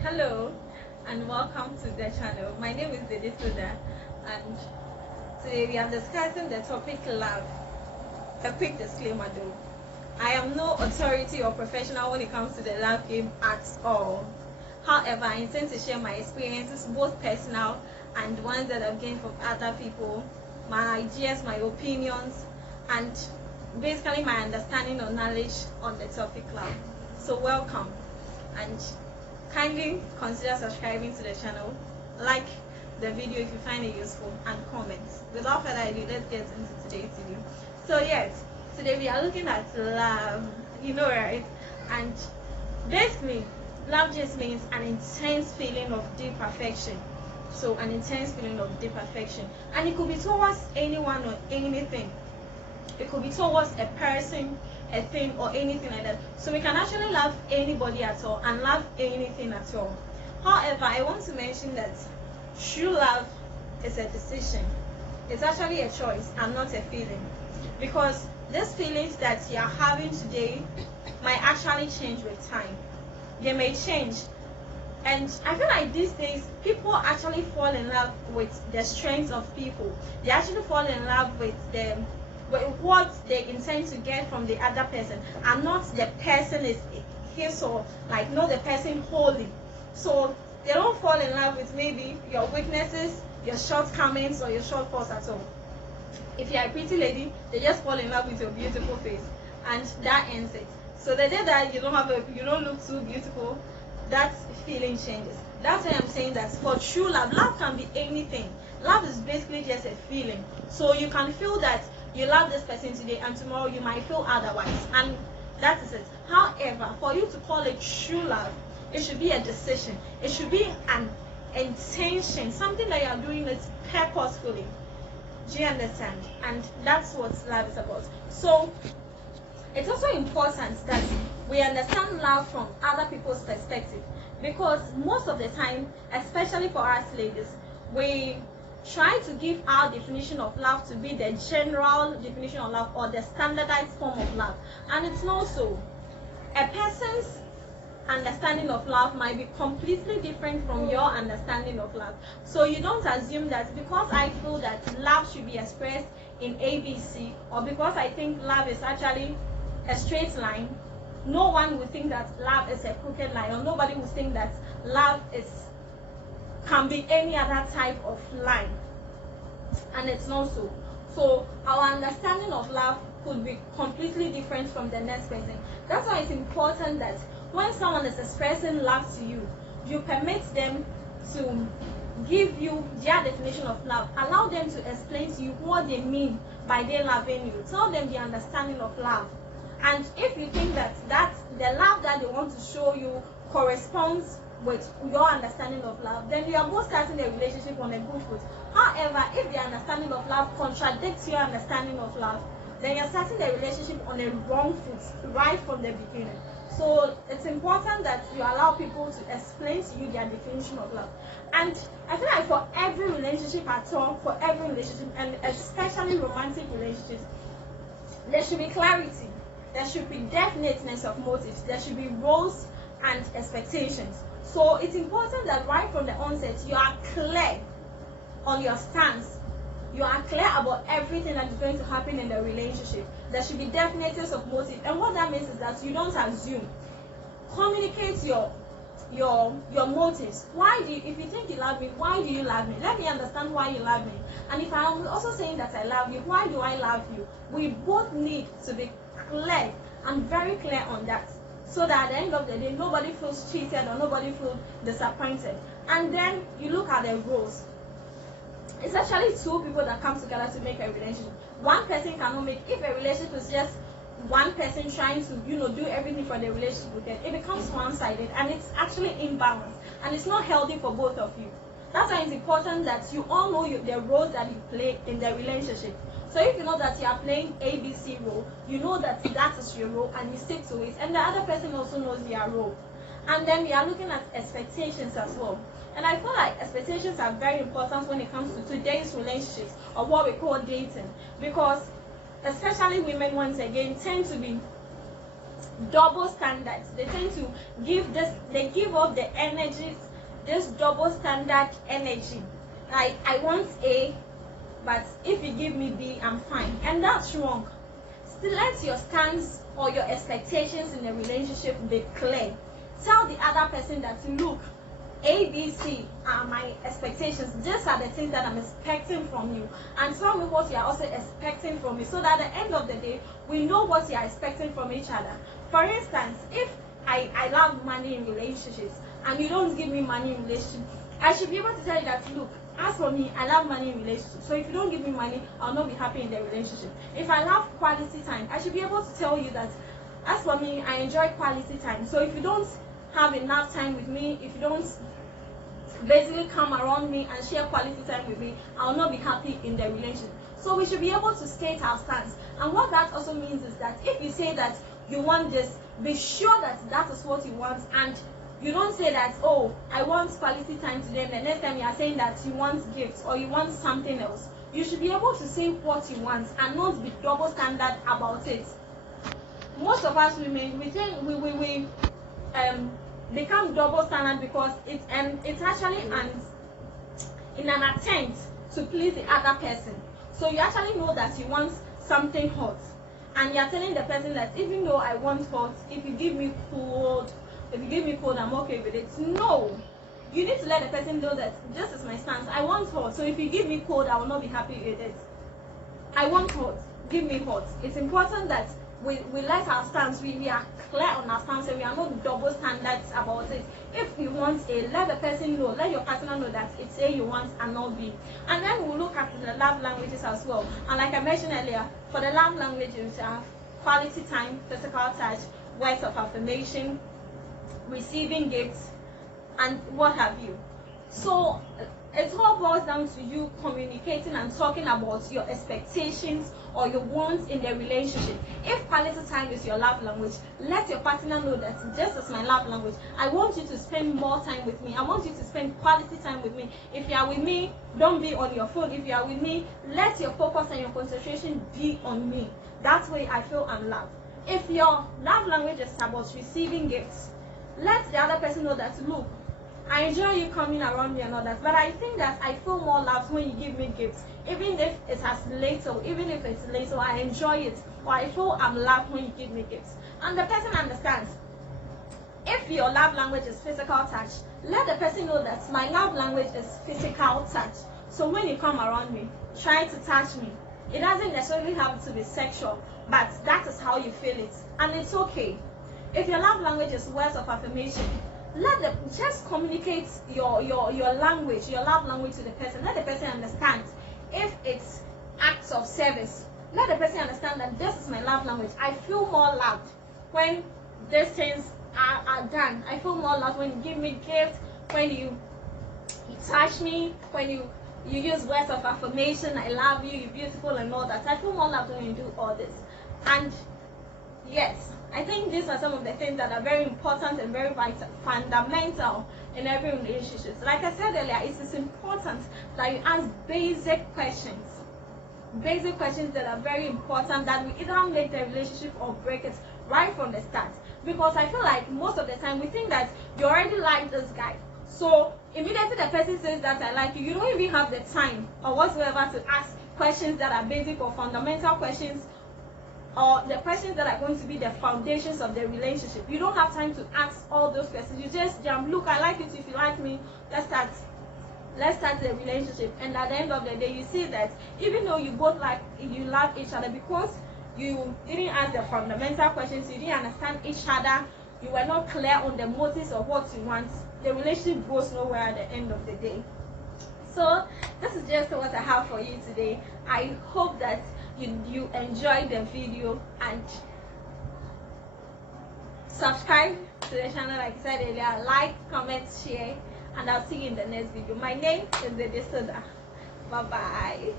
Hello and welcome to the channel. My name is Dede Suda and today we are discussing the topic love. A quick disclaimer though, I am no authority or professional when it comes to the love game at all. However, I intend to share my experiences, both personal and ones that I've gained from other people, my ideas, my opinions, and basically my understanding or knowledge on the topic love. So welcome and kindly consider subscribing to the channel, like the video if you find it useful, and comment. Without further ado, let's get into today's video. So yes, today we are looking at love, right? And basically love just means an intense feeling of deep affection. So an intense feeling of deep affection, and it could be towards anyone or anything. It could be towards a person, a thing, or anything like that. So we can actually love anybody at all and love anything at all. However, I want to mention that true love is a decision. It's actually a choice and not a feeling, because these feelings that you are having today might actually change with time. They may change. And I feel like these days people actually fall in love with the strengths of people. They actually fall in love with what they intend to get from the other person, and not the person is his, or like know the person wholly. So they don't fall in love with maybe your weaknesses, your shortcomings, or your shortfalls at all. If you're a pretty lady, they just fall in love with your beautiful face, and that ends it. So the day that you don't look too beautiful, that feeling changes. That's why I'm saying that for true love, love can be anything. Love is basically just a feeling. So you can feel that you love this person today, and tomorrow you might feel otherwise, and that is it. However, for you to call it true love, it should be a decision. It should be an intention, something that you are doing it purposefully. Do you understand? And that's what love is about. So it's also important that we understand love from other people's perspective, because most of the time, especially for us ladies, we try to give our definition of love to be the general definition of love or the standardized form of love, and it's not so. A person's understanding of love might be completely different from your understanding of love. So you don't assume that because I feel that love should be expressed in ABC, or because I think love is actually a straight line, no one would think that love is a crooked line, or nobody would think that love can be any other type of line, and it's not so. So our understanding of love could be completely different from the next person. That's why it's important that when someone is expressing love to you, you permit them to give you their definition of love. Allow them to explain to you what they mean by they loving you. Tell them the understanding of love. And if you think that the love that they want to show you corresponds with your understanding of love, then you are both starting the relationship on a good foot. However, if the understanding of love contradicts your understanding of love, then you're starting the relationship on a wrong foot right from the beginning. So it's important that you allow people to explain to you their definition of love. And I feel like for every relationship at all, for every relationship, and especially romantic relationships, there should be clarity. There should be definiteness of motives. There should be roles and expectations. So it's important that right from the onset, you are clear on your stance. You are clear about everything that is going to happen in the relationship. There should be definiteness of motive. And what that means is that you don't assume. Communicate your motives. If you think you love me, why do you love me? Let me understand why you love me. And if I'm also saying that I love you, why do I love you? We both need to be clear and very clear on that, so that at the end of the day, nobody feels cheated or nobody feels disappointed. And then you look at the roles. It's actually two people that come together to make a relationship. One person cannot make. If a relationship is just one person trying to do everything for the relationship with them, it becomes one-sided, and it's actually imbalanced, and it's not healthy for both of you. That's why it's important that you all know the roles that you play in the relationship. So if you know that you are playing ABC role, you know that is your role and you stick to it, and the other person also knows their role. And then we are looking at expectations as well. And I feel like expectations are very important when it comes to today's relationships, or what we call dating, because especially women, once again, tend to be double standards. They tend to give this, they give off the energy, this double standard energy. Like, I want A, but if you give me B, I'm fine. And that's wrong. Still, let your stance or your expectations in a relationship be clear. Tell the other person that, look, A, B, C are my expectations. These are the things that I'm expecting from you. And tell me what you are also expecting from me, so that at the end of the day, we know what you are expecting from each other. For instance, if I love money in relationships and you don't give me money in relationships, I should be able to tell you that, look, as for me, I love money in relationships. So if you don't give me money, I'll not be happy in the relationship. If I love quality time, I should be able to tell you that, as for me, I enjoy quality time. So if you don't have enough time with me, if you don't basically come around me and share quality time with me, I'll not be happy in the relationship. So we should be able to state our stance. And what that also means is that if you say that you want this, be sure that that is what you want, and you don't say that, oh, I want quality time today, and the next time you are saying that you want gifts or you want something else. You should be able to say what you want and not be double standard about it. Most of us women, we think we become double standard because it's actually in an attempt to please the other person. So you actually know that you want something hot, and you're telling the person that even though I want hot, if you give me cold, I'm okay with it. No, you need to let the person know that this is my stance. I want hot, so if you give me cold, I will not be happy with it. I want hot, give me hot. It's important that we let our stance, we are clear on our stance, and we are not double standards about it. If you want A, let the person know, let your partner know that it's A you want and not B. And then we'll look at the love languages as well. And like I mentioned earlier, for the love languages, quality time, physical touch, words of affirmation, receiving gifts, and what have you. So it all boils down to you communicating and talking about your expectations or your wants in the relationship. If quality time is your love language, let your partner know that this is my love language. I want you to spend more time with me. I want you to spend quality time with me. If you are with me, don't be on your phone. If you are with me, let your focus and your concentration be on me. That way I feel I'm loved. If your love language is about receiving gifts, let the other person know that, look, I enjoy you coming around me and all that, but I think that I feel more loved when you give me gifts. Even if it's as little, I enjoy it, or I feel I'm loved when you give me gifts. And the person understands. If your love language is physical touch, let the person know that my love language is physical touch. So when you come around me, try to touch me. It doesn't necessarily have to be sexual, but that is how you feel it, and it's okay. If your love language is words of affirmation, let them just communicate your language, your love language to the person. Let the person understand. If it's acts of service, let the person understand that this is my love language. I feel more loved when these things are done. I feel more loved when you give me gifts, when you touch me, when you use words of affirmation. I love you, you're beautiful, and all that. I feel more loved when you do all this. And yes, I think these are some of the things that are very important and very vital, fundamental in every relationship. Like I said earlier, it is important that you ask basic questions that are very important, that we either make the relationship or break it right from the start. Because I feel like most of the time we think that you already like this guy, so immediately the person says that I like you, you don't even have the time or whatsoever to ask questions that are basic or fundamental questions, or the questions that are going to be the foundations of the relationship. You don't have time to ask all those questions. You just jump, look, I like it, if you like me, let's start the relationship. And at the end of the day, you see that even though you both you love each other, because you didn't ask the fundamental questions, you didn't understand each other, you were not clear on the motives of what you want, the relationship goes nowhere at the end of the day. So this is just what I have for you today. I hope that you enjoyed the video, and subscribe to the channel like I said earlier, like, comment, share, and I'll see you in the next video. My name is Dedesoda. Bye bye.